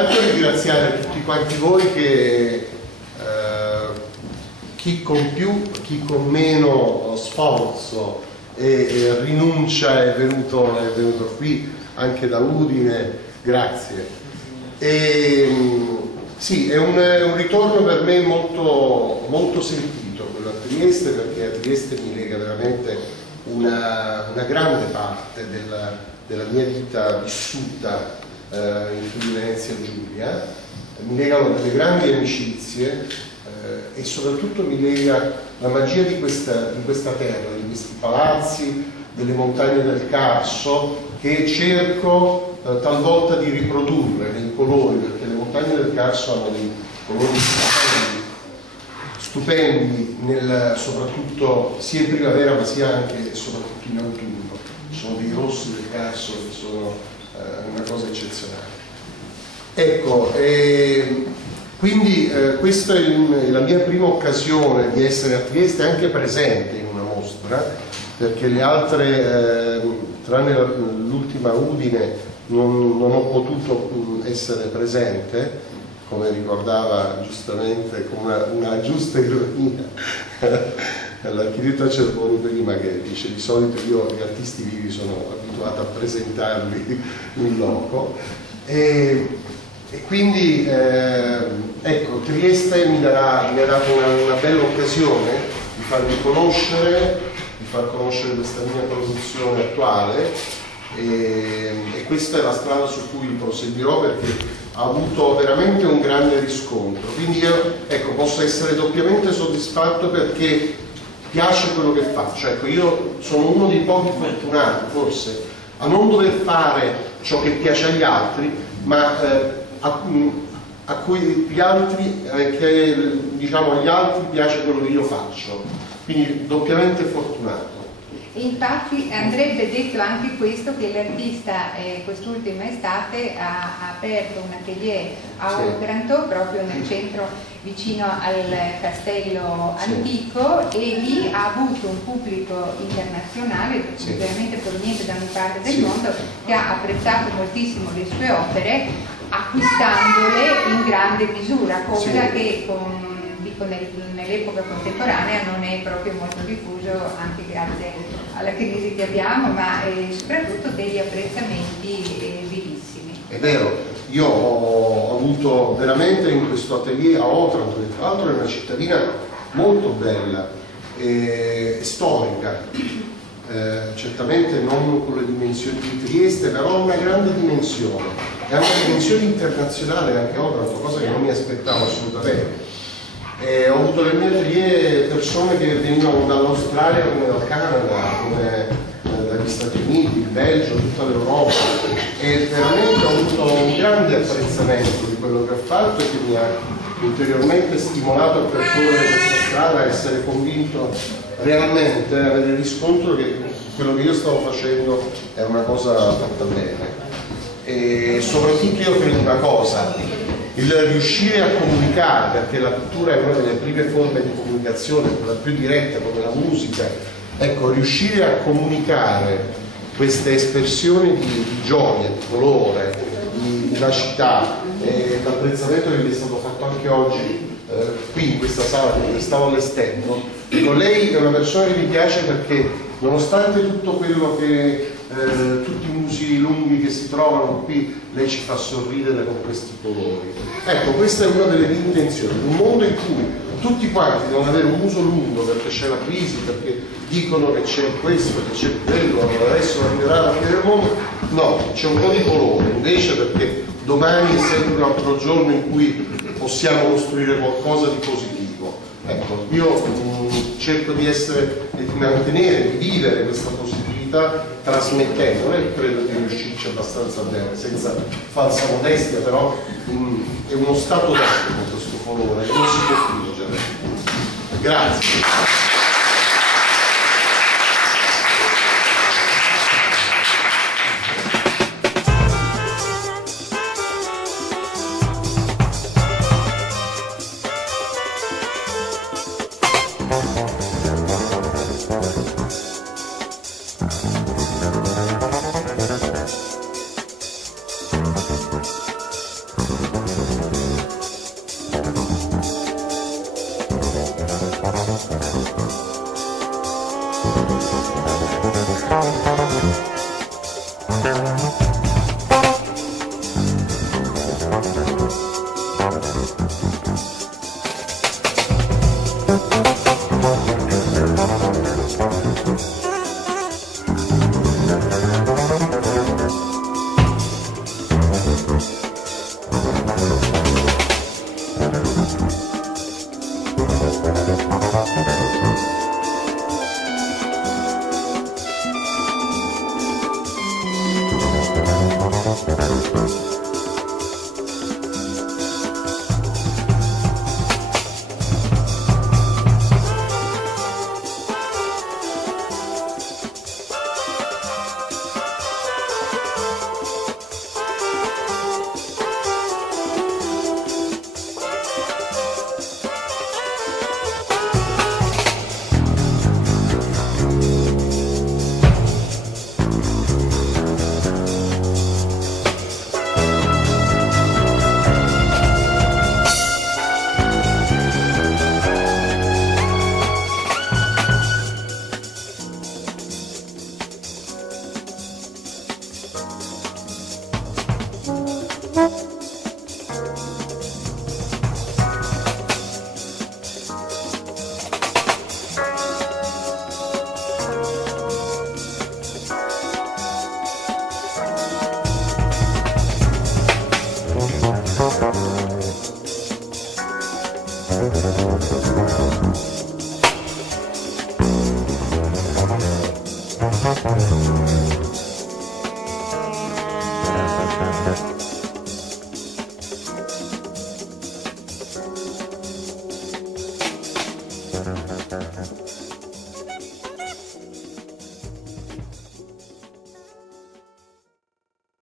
intanto ringraziare tutti quanti voi che chi con più, chi con meno sforzo e rinuncia è venuto qui anche da Udine, grazie. Sì, è un ritorno per me molto, molto sentito quello a Trieste, perché a Trieste mi lega veramente una grande parte della mia vita vissuta in Friuli Venezia Giulia, mi legano delle grandi amicizie e soprattutto mi lega la magia di questa terra, di questi palazzi, delle montagne del Carso, che cerco talvolta di riprodurre nei colori, perché le montagne del Carso hanno dei colori stupendi soprattutto sia in primavera ma sia anche e soprattutto in autunno. Ci sono dei rossi del Carso che sono una cosa eccezionale. Ecco, quindi questa è la mia prima occasione di essere a Trieste anche presente in una mostra, perché le altre, tranne l'ultima Udine, non ho potuto essere presente, come ricordava giustamente con una giusta ironia l'architetto Cerboni prima, che dice: di solito io gli artisti vivi sono abituato a presentarli in loco, e quindi ecco, Trieste mi ha dato una bella occasione di farvi conoscere, di far conoscere questa mia produzione attuale, e questa è la strada su cui proseguirò, perché ha avuto veramente un grande riscontro. Quindi io, ecco, posso essere doppiamente soddisfatto perché piace quello che faccio. Ecco, io sono uno dei pochi fortunati forse a non dover fare ciò che piace agli altri, ma a cui gli altri, diciamo agli altri piace quello che io faccio, quindi doppiamente fortunato. E infatti andrebbe detto anche questo, che l'artista quest'ultima estate ha aperto un atelier a Otranto, proprio nel centro vicino al castello antico, e lì ha avuto un pubblico internazionale, veramente proveniente da ogni parte del mondo, che ha apprezzato moltissimo le sue opere, acquistandole in grande misura, cosa che nell'epoca contemporanea non è proprio molto diffuso, anche grazie alla crisi che abbiamo, ma soprattutto degli apprezzamenti vivissimi. È vero, io ho avuto veramente in questo atelier a Otranto, che tra l'altro è una cittadina molto bella e storica, certamente non con le dimensioni di Trieste, però ha una grande dimensione, e ha una dimensione internazionale anche Otranto, cosa che non mi aspettavo assolutamente. Ho avuto nel mio atelier persone che venivano dall'Australia come dal Canada, come dagli Stati Uniti, il Belgio, tutta l'Europa, e veramente ho avuto un grande apprezzamento di quello che ho fatto, e che mi ha ulteriormente stimolato a percorrere questa strada, a essere convinto realmente, a avere il riscontro che quello che io stavo facendo è una cosa fatta bene. E soprattutto io credo una cosa: il riuscire a comunicare, perché la pittura è una delle prime forme di comunicazione, quella più diretta, come la musica. Ecco, riuscire a comunicare queste espressioni di gioia, di colore, di vivacità, l'apprezzamento che mi è stato fatto anche oggi qui in questa sala che stavo allestendo. Ecco, lei è una persona che mi piace perché, nonostante tutto quello che tutti i musi lunghi che si trovano qui, lei ci fa sorridere con questi colori. Ecco, questa è una delle mie intenzioni. Un mondo in cui tutti quanti devono avere un muso lungo perché c'è la crisi, perché dicono che c'è questo, che c'è quello, adesso arriverà la fine del mondo. No, c'è un po' di colore invece, perché domani è sempre un altro giorno in cui possiamo costruire qualcosa di positivo. Ecco, io cerco di mantenere, di vivere questa positività trasmettendo, e credo di riuscirci abbastanza bene, senza falsa modestia, però è uno stato d'animo questo colore, non si può fingere. Grazie.